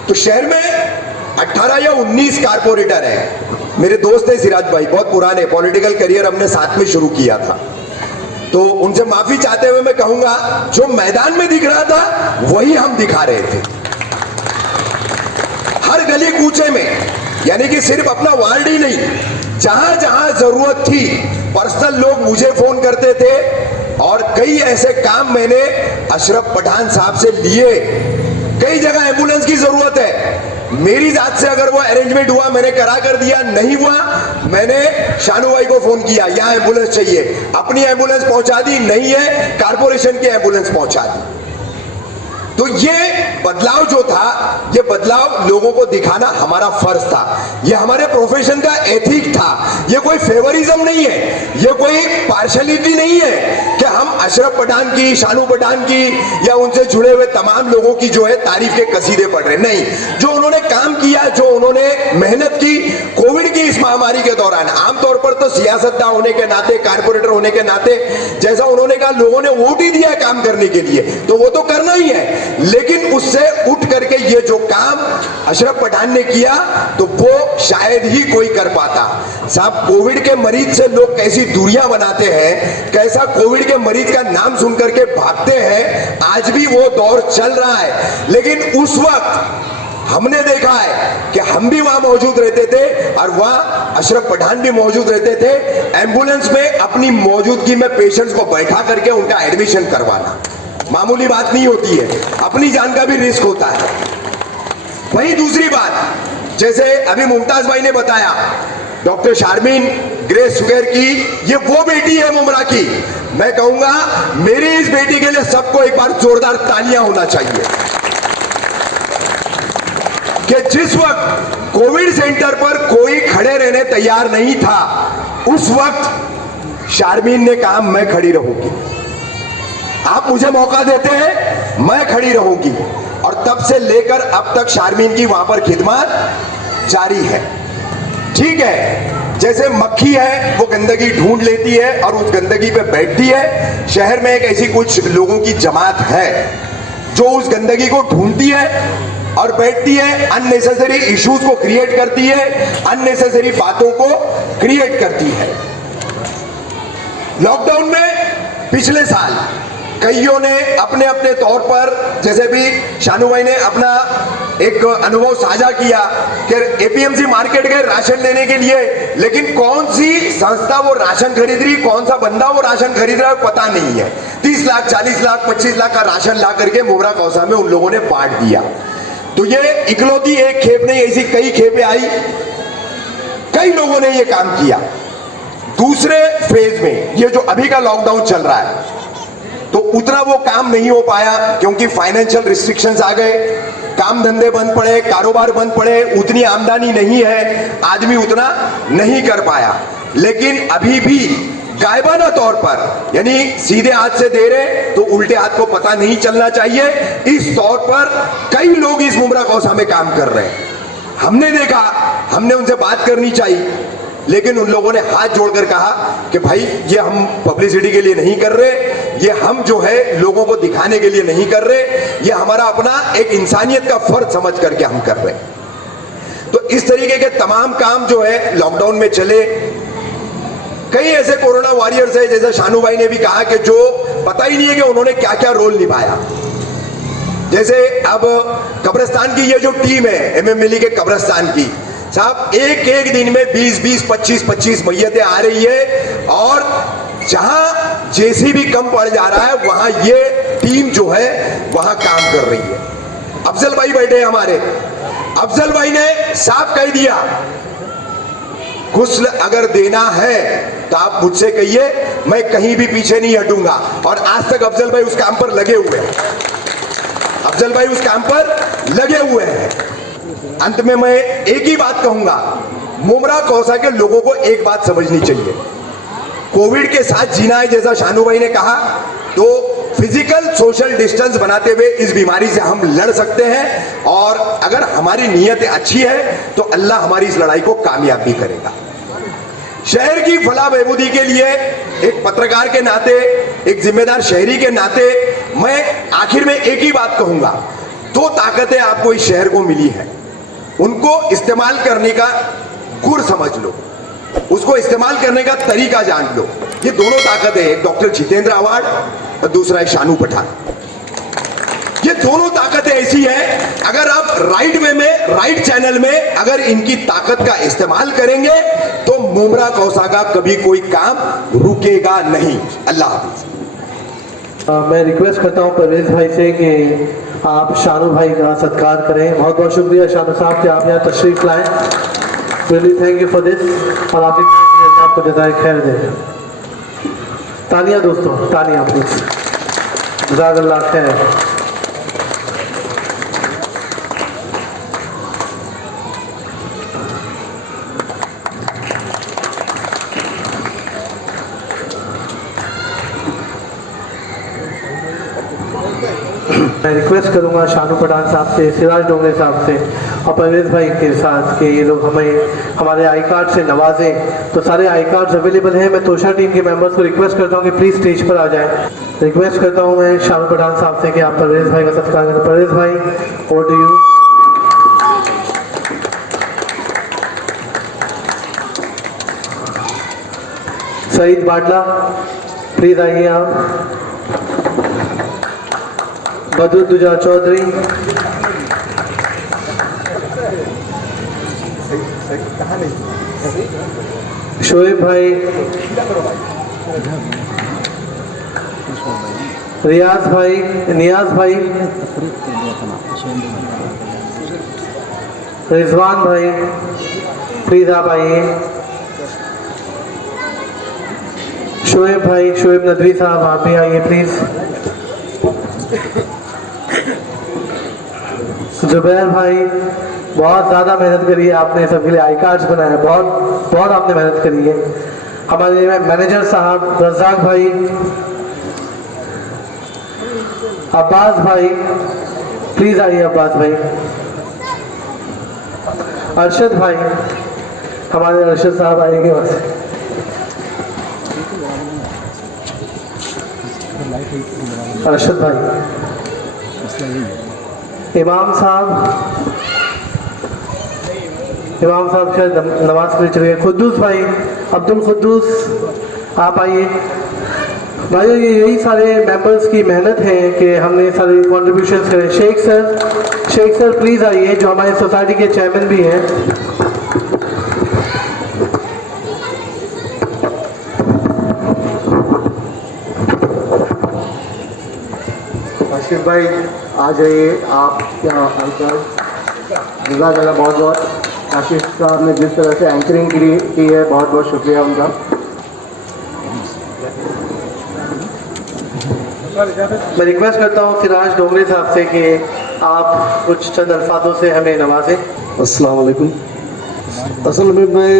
तो शहर में 18 या 19 कारपोरेटर हैं। मेरे दोस्त है सिराज भाई, बहुत पुराने, पॉलिटिकल करियर हमने साथ में शुरू किया था। तो उनसे माफी चाहते हुए मैं कहूंगा, जो मैदान में दिख रहा था वही हम दिखा रहे थे, हर गली कूचे में। यानी कि सिर्फ अपना वार्ड ही नहीं, जहां जहां जरूरत थी पर्सनल लोग मुझे फोन करते थे और कई ऐसे काम मैंने अशरफ पठान साहब से लिए। कई जगह एम्बुलेंस की जरूरत है, मेरी जात से अगर वो अरेंजमेंट हुआ मैंने करा कर दिया, नहीं हुआ मैंने शानू भाई को फोन किया, यहाँ एम्बुलेंस चाहिए, अपनी एम्बुलेंस पहुंचा दी, नहीं है कारपोरेशन की एम्बुलेंस पहुंचा दी। तो ये बदलाव जो था, ये बदलाव लोगों को दिखाना हमारा फर्ज था, ये हमारे प्रोफेशन का एथिक था। ये कोई फेवरिज्म नहीं है, ये कोई पार्शलिटी नहीं है कि हम अशरफ पठान की, शानू पठान की या उनसे जुड़े हुए तमाम लोगों की जो है तारीफ के कसीदे पढ़ रहे। नहीं, जो उन्होंने काम किया, जो उन्होंने मेहनत की कोविड की इस महामारी के दौरान, आमतौर पर तो सियासतदान होने के नाते, कारपोरेटर होने के नाते, जैसा उन्होंने कहा लोगों ने वोट ही दिया है काम करने के लिए, तो वो तो करना ही है। लेकिन उससे उठ करके ये जो काम अशरफ पठान ने किया तो वो शायद ही कोई कर पाता। साहब, कोविड के मरीज से लोग कैसी दूरियां बनाते हैं, कैसा कोविड के मरीज का नाम सुन करके भागते हैं, आज भी वो दौर चल रहा है। लेकिन उस वक्त हमने देखा है कि हम भी वहां मौजूद रहते थे और वहां अशरफ पठान भी मौजूद रहते थे। एम्बुलेंस में अपनी मौजूदगी में पेशेंट्स को बैठा करके उनका एडमिशन करवाना मामूली बात नहीं होती है, अपनी जान का भी रिस्क होता है। वहीं दूसरी बात, जैसे अभी मुमताज भाई ने बताया, डॉक्टर शारमीन ग्रे स्क्वायर की ये वो बेटी है मुमरा की। मैं कहूंगा मेरी इस बेटी के लिए सबको एक बार जोरदार तालियां होना चाहिए कि जिस वक्त कोविड सेंटर पर कोई खड़े रहने तैयार नहीं था, उस वक्त शारमीन ने कहा मैं खड़ी रहूंगी, आप मुझे मौका देते हैं मैं खड़ी रहूंगी। और तब से लेकर अब तक शारमीन की वहां पर खिदमत जारी है। ठीक है, जैसे मक्खी है वो गंदगी ढूंढ लेती है और उस गंदगी पे बैठती है, शहर में एक ऐसी कुछ लोगों की जमात है जो उस गंदगी को ढूंढती है और बैठती है, अननेसेसरी इश्यूज को क्रिएट करती है, अननेसेसरी बातों को क्रिएट करती है। लॉकडाउन में पिछले साल कईयों ने अपने अपने तौर पर, जैसे भी शानू भाई ने अपना एक अनुभव साझा किया कि एपीएमसी मार्केट गए राशन लेने के लिए, लेकिन कौन सी संस्था वो राशन खरीद रही, कौन सा बंदा वो राशन खरीद रहा है पता नहीं है। 30 लाख, 40 लाख, 25 लाख का राशन ला करके मुमरा कौसा में उन लोगों ने बांट दिया। तो ये इकलौती एक खेप नहीं, ऐसी कई खेपें आई कई लोगों ने ये काम किया। दूसरे फेज में ये जो अभी का लॉकडाउन चल रहा है तो उतना वो काम नहीं हो पाया क्योंकि फाइनेंशियल रिस्ट्रिक्शंस आ गए, काम धंधे बंद पड़े, कारोबार बंद पड़े, उतनी आमदनी नहीं है, आदमी उतना नहीं कर पाया। लेकिन अभी भी गायबाना तौर पर, यानी सीधे हाथ से दे रहे तो उल्टे हाथ को पता नहीं चलना चाहिए, इस तौर पर कई लोग इस मुमरा कौसा में काम कर रहे हैं। हमने देखा, हमने उनसे बात करनी चाहिए, लेकिन उन लोगों ने हाथ जोड़कर कहा कि भाई ये हम पब्लिसिटी के लिए नहीं कर रहे, ये हम जो है लोगों को दिखाने के लिए नहीं कर रहे, ये हमारा अपना एक इंसानियत का फर्ज समझ करके हम कर रहे हैं। तो इस तरीके के तमाम काम जो है लॉकडाउन में चले। कई ऐसे कोरोना वॉरियर्स है, जैसे शानू भाई ने भी कहा कि जो पता ही नहीं है कि उन्होंने क्या क्या रोल निभाया। जैसे अब कब्रिस्तान की ये जो टीम है एमएमएलई के कब्रिस्तान की, साहब एक एक दिन में 20-20, 25-25 मैयतें आ रही है और जहां जेसीबी कम पड़ जा रहा है वहां ये टीम जो है वहां काम कर रही है। अफजल भाई बैठे हैं हमारे, अफजल भाई ने साफ कह दिया गुस्ल अगर देना है तो आप मुझसे कहिए, मैं कहीं भी पीछे नहीं हटूंगा। और आज तक अफजल भाई उस काम पर लगे हुए हैं, अफजल भाई उस काम पर लगे हुए हैं। अंत में मैं एक ही बात कहूंगा, मुमरा कौसा के लोगों को एक बात समझनी चाहिए, कोविड के साथ जीना है जैसा शानू भाई ने कहा, तो फिजिकल सोशल डिस्टेंस बनाते हुए इस बीमारी से हम लड़ सकते हैं। और अगर हमारी नीयत अच्छी है तो अल्लाह हमारी इस लड़ाई को कामयाब भी करेगा। शहर की फलाह बहबूदी के लिए एक पत्रकार के नाते, एक जिम्मेदार शहरी के नाते मैं आखिर में एक ही बात कहूंगा, दो ताकतें आपको इस शहर को मिली है, उनको इस्तेमाल करने का गुर समझ लो, उसको इस्तेमाल करने का तरीका जान लो। ये दोनों ताकतें, एक डॉक्टर जितेंद्र अवार्ड और दूसरा है शानू पठान। ये दोनों ताकतें ऐसी हैं, अगर आप राइट वे में, राइट चैनल में अगर इनकी ताकत का इस्तेमाल करेंगे तो मुमरा कौसा का कभी कोई काम रुकेगा नहीं। अल्लाह हाफिज। मैं रिक्वेस्ट करता हूँ परवेज भाई से कि आप शानू भाई का सत्कार करें। बहुत बहुत शुक्रिया शानू साहब कि आप यहाँ तशरीफ लाएं। Really thank you for this. और आपको जज़ाए खैर दे। तालियां दोस्तों, तालियां प्लीज। जज़ाकल्लाह खैर। मैं रिक्वेस्ट करूंगा शानू पठान साहब से, सिराज डोंगरे साहब से और परवेज भाई के साथ कि ये लोग हमें हमारे आई कार्ड से नवाजें। तो सारे आई कार्ड्स अवेलेबल हैं। मैं तोशा टीम के मेंबर्स को रिक्वेस्ट करता हूं कि प्लीज़ स्टेज पर आ जाएं। रिक्वेस्ट करता हूं मैं शानू पठान साहब से कि आप परवेज भाई का सत्कार करें। परवेज भाई, over to you. Saeed Batla, please आइए आप। बदरुद्दुजा चौधरी, शोएब भाई, रियाज भाई, नियाज भाई, रिजवान भाई, प्लीज आप आइए। शोएब भाई, शोएब नदवी साहब आप भी आइए प्लीज। जुबैर भाई, बहुत ज़्यादा मेहनत करी है आपने, सबके लिए आई कार्ड्स बनाए, बहुत बहुत आपने मेहनत करी है। हमारे मैनेजर साहब रज़ाक भाई, अब्बास भाई, प्लीज़ आइए अब्बास भाई। अरशद भाई, हमारे अरशद साहब आएंगे बस। अरशद भाई, इमाम साहब, इमाम साहब शायद नमाज के लिए चले गए। खुद्दूस भाई, अब्दुल खुद्दूस आप आइए। भाइयों ये यही सारे मेंबर्स की मेहनत है कि हमने सारे कॉन्ट्रीब्यूशंस करे। शेख सर प्लीज़ आइए, जो हमारे सोसाइटी के चेयरमैन भी हैं। आशिफ भाई आ जाइए आप यहाँ आकर। जज़ाकल्लाह बहुत बहुत। आशीष साहब ने जिस तरह से एंकरिंग की है, बहुत बहुत शुक्रिया उनका। मैं रिक्वेस्ट करता हूँ सिराज डोंगरे साहब से कि आप कुछ चंद अल्फाजों से हमें नवाजें। अस्सलाम वालेकुम। असल में मैं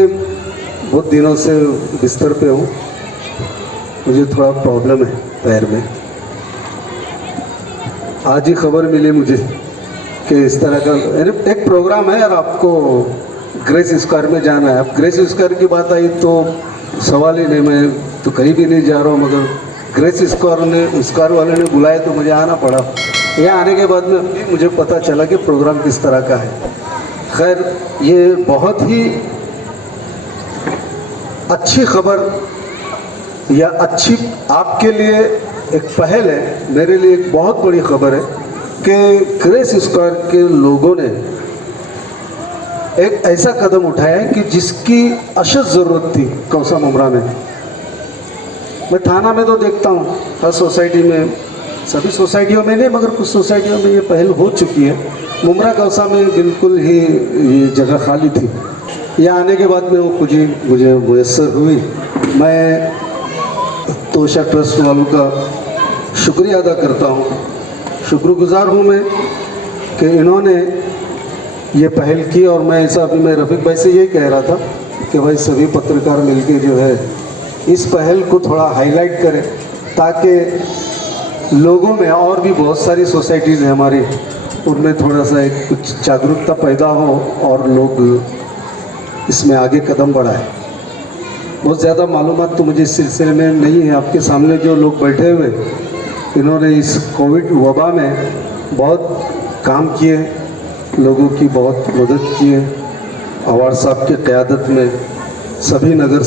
बहुत दिनों से बिस्तर पे हूँ, मुझे थोड़ा प्रॉब्लम है पैर में। आज ही खबर मिली मुझे कि इस तरह का एक प्रोग्राम है और आपको ग्रेस स्क्वायर में जाना है। अब ग्रेस स्क्वायर की बात आई तो सवाल ही नहीं, मैं तो कहीं भी नहीं जा रहा हूँ, मगर ग्रेस स्क्वायर वाले ने बुलाया तो मुझे आना पड़ा। यहाँ आने के बाद में भी मुझे पता चला कि प्रोग्राम किस तरह का है। खैर, ये बहुत ही अच्छी खबर या अच्छी आपके लिए एक पहल है, मेरे लिए एक बहुत बड़ी खबर है कि ग्रेस स्क्वायर के लोगों ने एक ऐसा कदम उठाया है कि जिसकी अशद ज़रूरत थी कौसा मुमरा में। मैं थाना में तो देखता हूँ हर सोसाइटी में, सभी सोसाइटियों में नहीं मगर कुछ सोसाइटियों में ये पहल हो चुकी है। मुमरा कौसा में बिल्कुल ही ये जगह खाली थी। यहाँ आने के बाद में वो खुशी मुझे मुयस्सर हुई। मैं तोशा ट्रस्ट वालों का शुक्रिया अदा करता हूँ, शुक्रगुजार हूँ मैं कि इन्होंने ये पहल की। और मैं ऐसा अभी मैं रफ़ीक भाई से ये कह रहा था कि भाई सभी पत्रकार मिलके जो है इस पहल को थोड़ा हाईलाइट करें ताकि लोगों में, और भी बहुत सारी सोसाइटीज़ हैं हमारी, उनमें थोड़ा सा एक कुछ जागरूकता पैदा हो और लोग इसमें आगे कदम बढ़ाएं। बहुत ज़्यादा मालूमात तो मुझे इस सिलसिले में नहीं है। आपके सामने जो लोग बैठे हुए, इन्होंने इस कोविड वबा में बहुत काम किए, लोगों की बहुत मदद किए। अवार्ड साहब की क़यादत में सभी नगर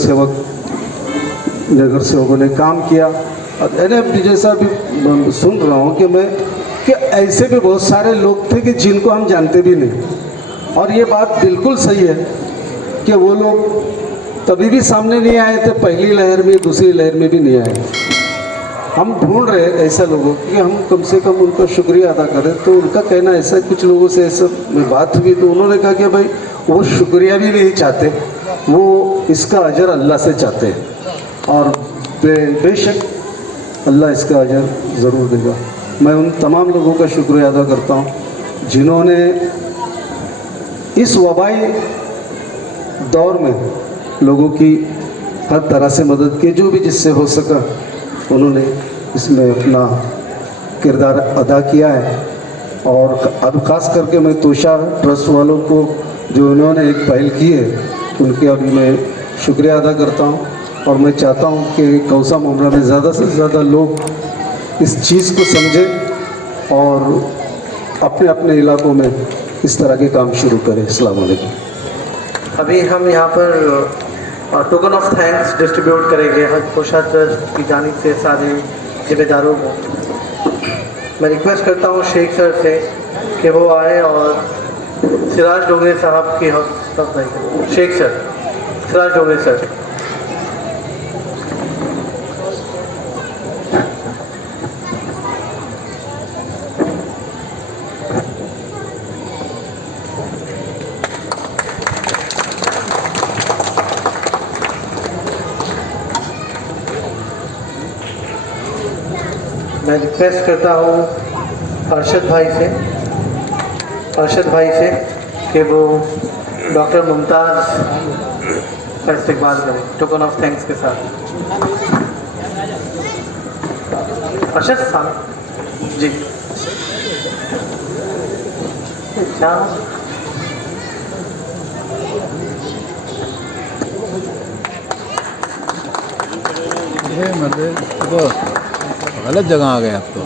सेवकों ने काम किया। और मैंने जैसा भी सुन रहा हूँ कि ऐसे भी बहुत सारे लोग थे कि जिनको हम जानते भी नहीं। और ये बात बिल्कुल सही है कि वो लोग कभी भी सामने नहीं आए थे, पहली लहर में दूसरी लहर में भी नहीं आए। हम ढूंढ रहे ऐसे लोगों कि हम कम से कम उनका शुक्रिया अदा करें। तो उनका कहना ऐसा, कुछ लोगों से ऐसा बात हुई तो उन्होंने कहा कि भाई वो शुक्रिया भी नहीं चाहते, वो इसका अजर अल्लाह से चाहते हैं। और बेशक अल्लाह इसका अजर ज़रूर देगा। मैं उन तमाम लोगों का शुक्रिया अदा करता हूँ जिन्होंने इस वबाई दौर में लोगों की हर तरह से मदद की, जो भी जिससे हो सका उन्होंने इसमें अपना किरदार अदा किया है। और अब ख़ास करके मैं तोशा ट्रस्ट वालों को जो उन्होंने एक पहल की है उनके अभी मैं शुक्रिया अदा करता हूँ। और मैं चाहता हूँ कि कौसा मुमरा में ज़्यादा से ज़्यादा लोग इस चीज़ को समझें और अपने अपने इलाकों में इस तरह के काम शुरू करें। अस्सलाम वालेकुम। अभी हम यहाँ पर टोकन ऑफ थैंक्स डिस्ट्रीब्यूट करेंगे हर तोशा ट्रस्ट की जानिब से सारे जिम्मेदारों को। मैं रिक्वेस्ट करता हूँ शेख सर से कि वो आए और सिराज डोंगरे साहब की हौसला अफजाई करें। Sheikh sir, Siraj Dongre sir. मैं रिक्वेस्ट करता हूँ अरशद भाई से कि वो डॉक्टर मुमताज़ का इस्तकबाल करें टोकन ऑफ थैंक्स के साथ। अरशद साहब जी। अच्छा, गलत जगह आ गए आप तो।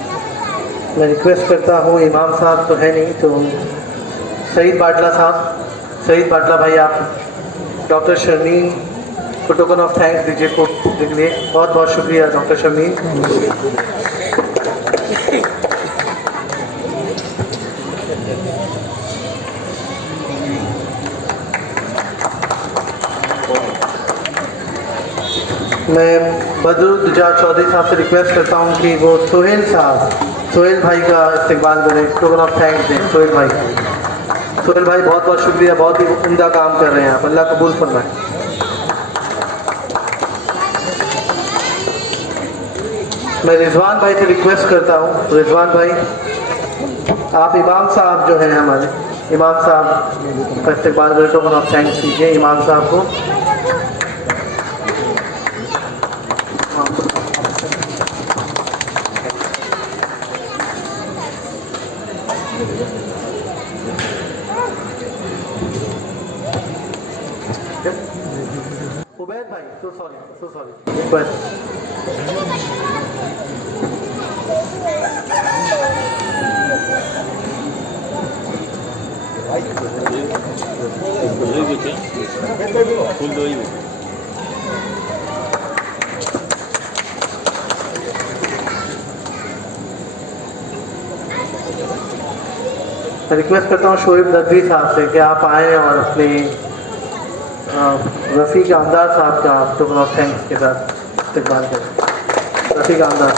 मैं रिक्वेस्ट करता हूँ, इमाम साहब तो है नहीं तो सईद बाटला भाई, आप डॉक्टर शर्मीन को टोकन ऑफ थैंक्स दीजिए कोर्ट के लिए। बहुत बहुत शुक्रिया डॉक्टर शर्मीन। मैं बदरुद्दोजा चौधरी साहब से रिक्वेस्ट करता हूं कि वो सोहेल भाई का इस्तकबाल करें, टोकन ऑफ थैंक्स दें सोहेल भाई। सोहेल भाई बहुत बहुत शुक्रिया, बहुत ही उम्दा काम कर रहे हैं आप, अल्लाह कबूल फरमाए। मैं रिजवान भाई से रिक्वेस्ट करता हूँ, रिजवान भाई आप इमाम साहब जो हैं हमारे इमाम साहब का इस्तेमाल करें, टोकन ऑफ थैंक्स कीजिए इमाम साहब को। उबैद भाई सो सॉरी मैं रिक्वेस्ट करता हूँ शोएब नदवी साहब से कि आप आएँ और अपने रफ़ीक आमदार साहब का टोकन ऑफ थैंक्स के साथ इस्तेमाल करें। रफ़ीक आमदार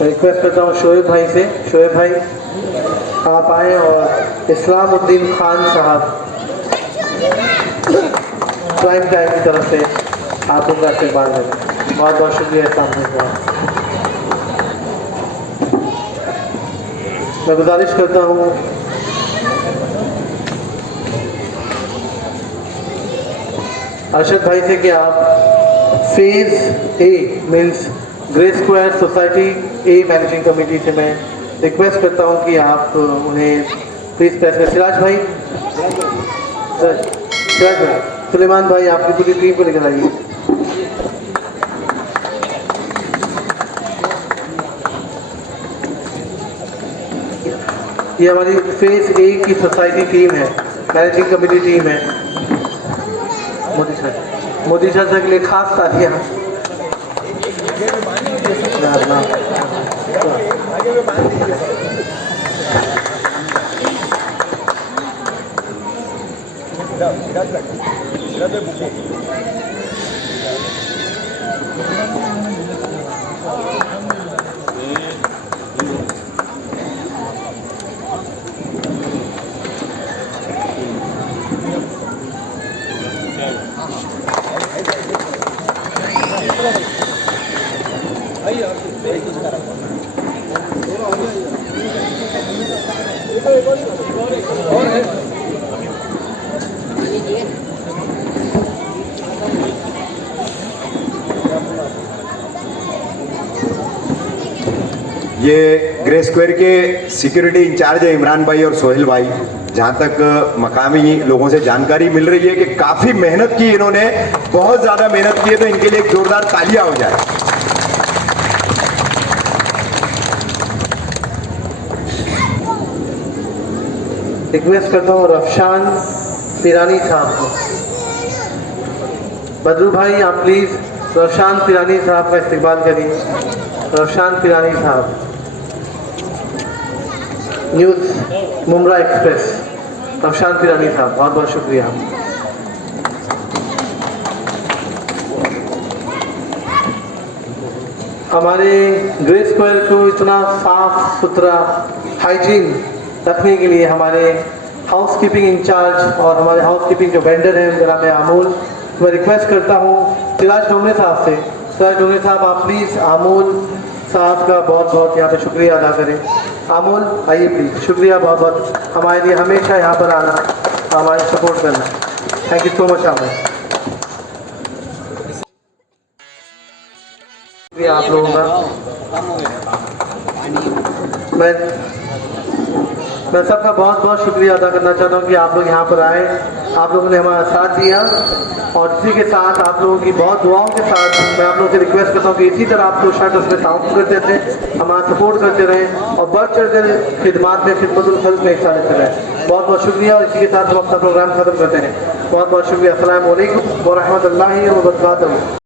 रिक्वेस्ट करता हूँ शोएब भाई से, शोएब भाई आप आए और इस्लामुद्दीन खान साहब प्राइम टाइम की तरफ से आप उनका इस्तेमाल करें। बहुत बहुत शुक्रिया इस्लामुद्दीन साहब। मैं गुजारिश करता हूँ अरशद भाई से कि आप फेज़ ए मीन्स ग्रे स्क्वायर सोसाइटी ए मैनेजिंग कमेटी से मैं रिक्वेस्ट करता हूं कि आप उन्हें प्लीज़ प्रेस करें। सिराज भाई सुलेमान भाई आपकी पूरी टीम को लेकर आइए। ये हमारी फेज ए की सोसाइटी टीम है, मैनेजिंग कमेटी टीम है। मोदी सर के लिए खास तालियां। ये ग्रे स्क्वायर के सिक्योरिटी इंचार्ज है इमरान भाई और सोहेल भाई। जहाँ तक मकामी लोगों से जानकारी मिल रही है कि काफ़ी मेहनत की इन्होंने, बहुत ज़्यादा मेहनत की है, तो इनके लिए एक जोरदार तालियां हो जाए। रिक्वेस्ट करता हूँ रफशान पिरानी साहब को। बदरू भाई आप प्लीज़ रफशान पिरानी साहब का इस्तेमाल करिए। रफशान पिरानी साहब, न्यूज़ मुमरा एक्सप्रेस। रफशान पिरानी साहब बहुत बहुत शुक्रिया। हमारे ग्रे स्क्वायर को इतना साफ सुथरा हाइजीन रखने के लिए हमारे हाउस कीपिंग इंचार्ज और हमारे हाउस कीपिंग जो वेंडर हैं जनाब आमूल, मैं रिक्वेस्ट करता हूँ सिराज डोंगरे साहब से। सिराज डोंगरे साहब आप प्लीज़ आमूल साहब का बहुत बहुत यहाँ पे शुक्रिया अदा करें। आमूल आइए प्लीज़, शुक्रिया बहुत बहुत हमारे लिए हमेशा यहाँ पर आना, हमारे सपोर्ट करना। थैंक यू सो मच आमूल। शुक्रिया आप लोगों का। मैं सबका बहुत बहुत शुक्रिया अदा करना चाहता हूँ कि आप लोग यहाँ पर आए, आप लोगों ने हमारा साथ दिया, और इसी के साथ आप लोगों की बहुत दुआओं के साथ मैं आप लोगों से रिक्वेस्ट करता हूँ कि इसी तरह आप लोग शायद उसमें ताउन करते थे, हमारा सपोर्ट करते रहें और बढ़ चढ़ कर खिदमात में खिदमतुल खल्क में हिस्सा लेते रहें। बहुत बहुत शुक्रिया, और इसी के साथ हम अपना प्रोग्राम ख़त्म करते हैं। बहुत बहुत शुक्रिया। अस्सलामु अलैकुम व रहमतुल्लाहि व बरकातहू।